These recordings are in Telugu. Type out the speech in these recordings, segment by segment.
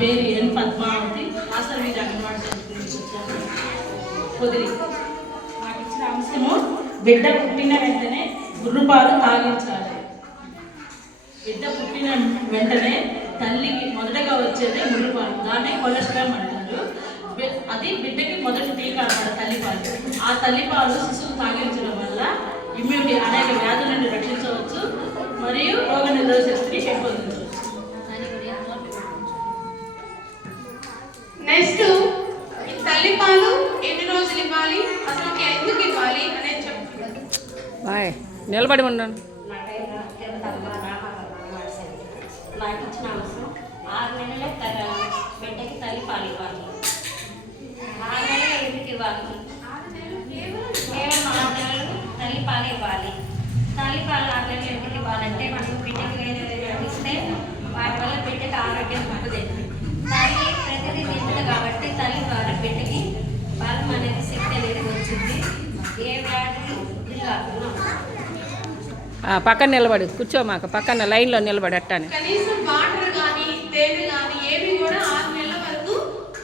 పేరు ఎన్ పద్మావతి, ఆసర్ వీరి అంగన్వాడీ సెంటర్ నుంచి వచ్చాను. పొదిలి. నాకు ఇచ్చిన అంశము బిడ్డ పుట్టిన వెంటనే గుర్రుపాలు తాగించాలి. బిడ్డ పుట్టిన వెంటనే తల్లికి మొదటగా వచ్చేది గుర్రుపాలు, దాన్ని కొలెస్ట్రాల్ అంటారు. అది బిడ్డకి మొదటి టీకా అన్నమాట తల్లిపాలు. ఆ తల్లిపాలు శిశువు తాగించడం వల్ల ఇమ్యూనిటీ అనేక వ్యాధుల నుండి రక్షించవచ్చు మరియు రోగ నిరోధక శక్తిని పెంపొందించవచ్చు. నెక్స్ట్ తల్లిపాలు ఎన్ని రోజులు ఇవ్వాలి, అసలు ఎందుకు ఇవ్వాలి అనేది చెప్తాను. నిలబడి ఉన్నాను. నాకు ఇచ్చిన అవసరం 6 నెలలే బిడ్డకి తల్లిపాలు ఇవ్వాలి. 6 నెలలు ఎందుకు ఇవ్వాలి? కేవలం 6 నెలలు తల్లిపాలు ఇవ్వాలి. తల్లిపాలు 6 నెలలు ఎందుకు ఇవ్వాలంటే మనం బిడ్డకి ఇస్తే వాటి వల్ల బిడ్డకి ఆరోగ్యం ఉంటుంది. తల్లి ప్రతిదీ తింటుంది కాబట్టి తల్లి ద్వారా బిడ్డకి బలం అనేది శక్తి అనేది వచ్చింది. ఏ వ్యాధి పక్కన నిలబడి కూర్చోమాక, పక్కన లైన్లో నిలబడి అట్టానే. కనీసం వాటర్ కానీ తేనె కానీ ఏవి కూడా 6 నెలల వరకు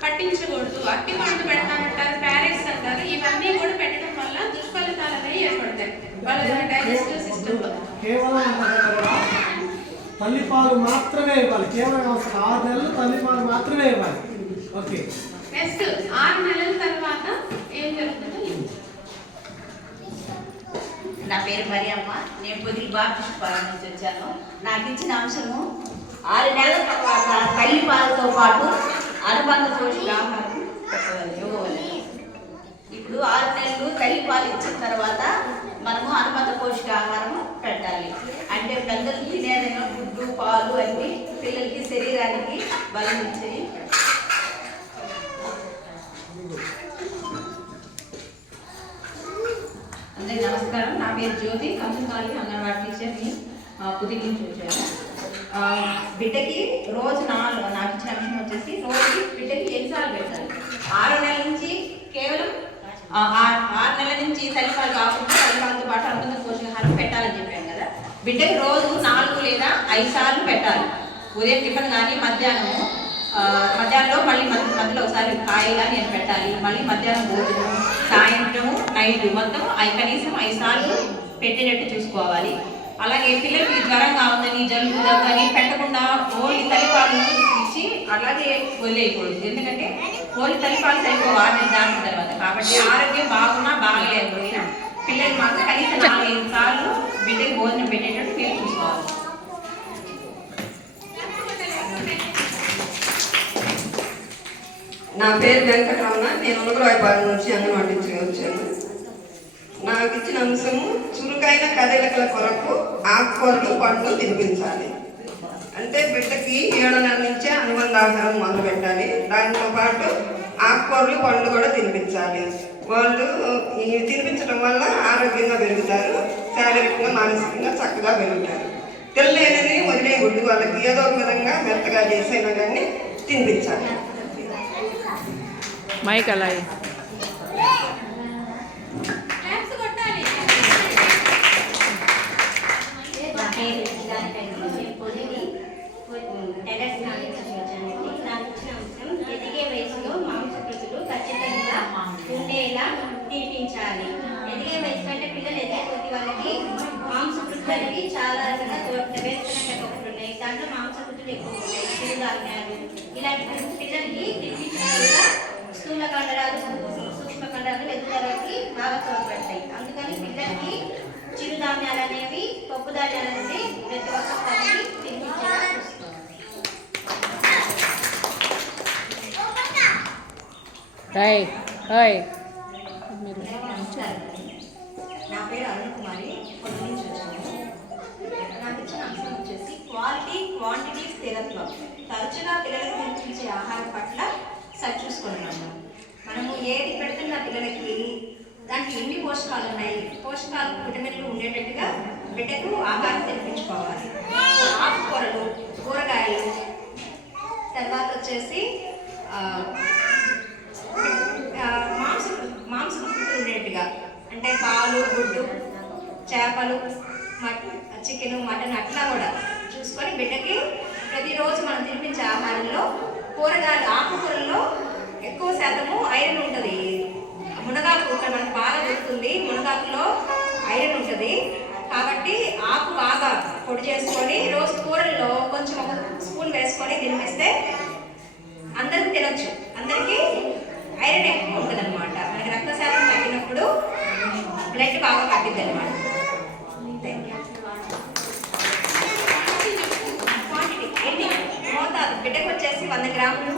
పట్టించకూడదు. అట్టి పండు పెడతానంటారు, ప్యారెట్స్ అంటారు. ఇవన్నీ కూడా పెట్టడం వల్ల దుష్ఫలితాలు అనేవి ఏర్పడతాయి వాళ్ళ డైజెస్టివ్ సిస్టమ్ లో. కేవలం తల్లిపాలు మాత్రమే ఇవ్వాలి. కేవలం 6 నెలలు తల్లిపాలు మాత్రమే ఇవ్వాలి. ఓకే. నెక్స్ట్ 6 నెలల తర్వాత ఏం జరుగుతుందో నా పేరు మరియమ్మ. నేను పొదిలి బాప్టిస్ట్ పాలన నుంచి వచ్చాను. నాకు ఇచ్చిన అంశము 6 నెలల తర్వాత తల్లిపాలతో పాటు అనుబంధ పోషకాహారం ఇవ్వవాలి. ఇప్పుడు 6 నెలలు తల్లిపాలు ఇచ్చిన తర్వాత మనము అనుబంధ పోషకాహారం పెట్టాలి. అంటే పెద్దలు తినేదైనా గుడ్డు పాలు అన్ని పిల్లలకి శరీరానికి బలం ఇచ్చేవి. అందరికీ నమస్కారం. నా పేరు జ్యోతి, కంచుకాలి అంగన్వాడీ టీచర్ని, పొదిలి నుంచి వచ్చాను. బిడ్డకి రోజు నాకు ఇచ్చిన అంశం వచ్చేసి రోజు బిడ్డకి ఎన్నిసార్లు పెట్టాలి. 6 నెలల నుంచి కేవలం 6 నెలల నుంచి తల్లిపాలు కాకుండా తల్లిపాలతో పాటు అనుబంధ పోషకాహారం పెట్టాలని చెప్పాను కదా. బిడ్డకి రోజు 4 లేదా 5 సార్లు పెట్టాలి. ఉదయం టిఫిన్ కానీ మధ్యాహ్నంలో మళ్ళీ మధ్యలో ఒకసారి కాయగా నేను పెట్టాలి. మళ్ళీ మధ్యాహ్నం భోజనం, సాయంత్రము, నైట్ మొత్తం కనీసం 5 సార్లు పెట్టేటట్టు చూసుకోవాలి. అలాగే పిల్లలకి జ్వరంగా ఉందని జలుబు దగ్గని పెట్టకుండా ఓన్లీ తల్లిపాలు ఇచ్చి అలాగే వదిలేయకూడదు. ఎందుకంటే ఓన్లీ తల్లిపాలు సరిగ్గా వాడిన దాని తర్వాత కాబట్టి ఆరోగ్యం బాగున్నా బాగలేకపోయినా పిల్లలు మాత్రం కనీసం 4-5 సార్లు బిడ్డకి భోజనం పెట్టేటట్టు మీరు చూసుకోవాలి. నా పేరు వెంకటరమణ. నేను ఉనగరాయపాలెం నుంచి అంగన్వాడీ వచ్చాను. నాకు ఇచ్చిన అంశము చురుకైన కదలికల కొరకు ఆకుకూరలు పండ్లు తినిపించాలి. అంటే బిడ్డకి 7 నెలల నుంచే అనుబంధ ఆహారం మొదలు పెట్టాలి. దానితో పాటు ఆకుకూరలు పండ్లు కూడా తినిపించాలి. వాళ్ళు ఇవి తినిపించడం వల్ల ఆరోగ్యంగా పెరుగుతారు, శారీరకంగా మానసికంగా చక్కగా పెరుగుతారు. తినలేనిది వదిలేయకూడదు. వాళ్ళకి ఏదో ఒక విధంగా మెత్తగా చేసైనా కానీ తినిపించాలి. మైక్ అలా ఎదిగే వయసులో మాంసకృతులు ఖచ్చితంగా ఉండేలా తీపించాలి. ఎదిగే వయసు కంటే పిల్లలు ఎదిగే కొద్ది వాళ్ళకి మాంసకృతులు అనేవి చాలా రకంగా వేసుకున్నట్టు ఒకటి ఉన్నాయి. దాంట్లో మాంసకృతులు ఎక్కువ ఉంటాయి. చిరుధాన్యాలు ఇలాంటి పిల్లలకి తినిపించడం వల్ల స్థూల కండరాలు, సూక్ష్మ కండరాలు ఎదుగుదలకి బాగా తోడ్పడతాయి. అందుకని పిల్లలకి చిరుధాన్యాలు అనేవి, పప్పు ధాన్యాలు అనేవి ప్రతి ఒక్కరికి తినిపించేలా చూసుకోవాలి. నా పేరు అరుణ్ కుమారి, పొద్దు నుంచి వచ్చాను. నాకు ఇచ్చిన అంశం వచ్చేసి క్వాలిటీ, క్వాంటిటీ, స్థిరత్వం. తరచుగా పిల్లలకు తినిపించే ఆహారం పట్ల సరిచూసుకున్నాము. మనము ఏది పెడుతున్న పిల్లలకి దాంట్లో ఎన్ని పోషకాలు ఉన్నాయి, పోషకాలు విటమిన్లు ఉండేటట్టుగా బిడ్డకు ఆహారం తినిపించుకోవాలి. ఆకుకూరలు, కూరగాయలు, తర్వాత వచ్చేసి మాంసకృతులు ఉండేట్టుగా అంటే పాలు, గుడ్డు, చేపలు, చికెన్, మటన్ అట్లా కూడా చూసుకొని బిడ్డకి ప్రతిరోజు మనం తినిపించే ఆహారంలో కూరగాయలు ఆకుకూరల్లో ఎక్కువ శాతము ఐరన్ ఉంటుంది. మునగాకు ఇక్కడ మనకు బాగా దొరుకుతుంది. మునగాకులో ఐరన్ ఉంటుంది కాబట్టి ఆకు బాగా పొడి చేసుకొని రోజు కూరల్లో కొంచెం ఒక స్పూన్ వేసుకొని తినిపిస్తే అందరూ తినొచ్చు. అందరికీ ఐరన్ ఎక్కువ ఉంటుంది అనమాట. మనకి రక్త శాతం తగ్గినప్పుడు బ్లడ్ బాగా పట్టింది అనమాట. క్వాంటిటీ ఎన్ని మోతాదు బిడ్డకు వచ్చేసి 100 గ్రాములు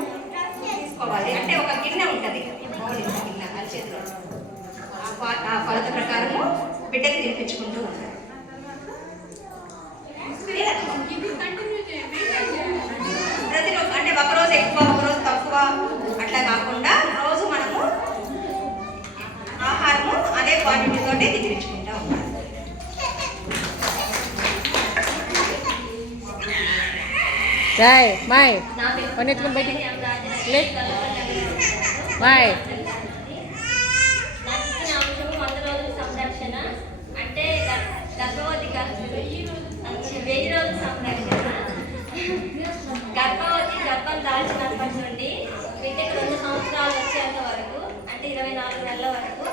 తీసుకోవాలి. అంటే ఒక గిన్నె ఉంటుంది, గిన్నె అరిచేతిలో ఆ కొలత ప్రకారము బిడ్డకి తినిపించుకుంటూ ఉంటారు. ప్రతిరోజు అంటే ఒకరోజు ఎక్కువ ఒకరోజు తక్కువ అట్లా కాకుండా రోజు మనము ఆహారము అదే క్వాంటిటీతోటి తినిపించుకుంటూ ఉంటాం. రాయ్ మాయ్ నా పని ఎత్తుకొని బయటికి పేరు లే మాయ్. నాకు ఇచ్చిన అంశం 100 రోజుల సంరక్షణ అంటే గర్భవతి 1000 రోజుల సంరక్షణ. గర్భవతి గర్భం దాల్చినప్పటి నుండి బిడ్డకు 2 సంవత్సరాలు వచ్చేంత వరకు అంటే 24 నెలల వరకు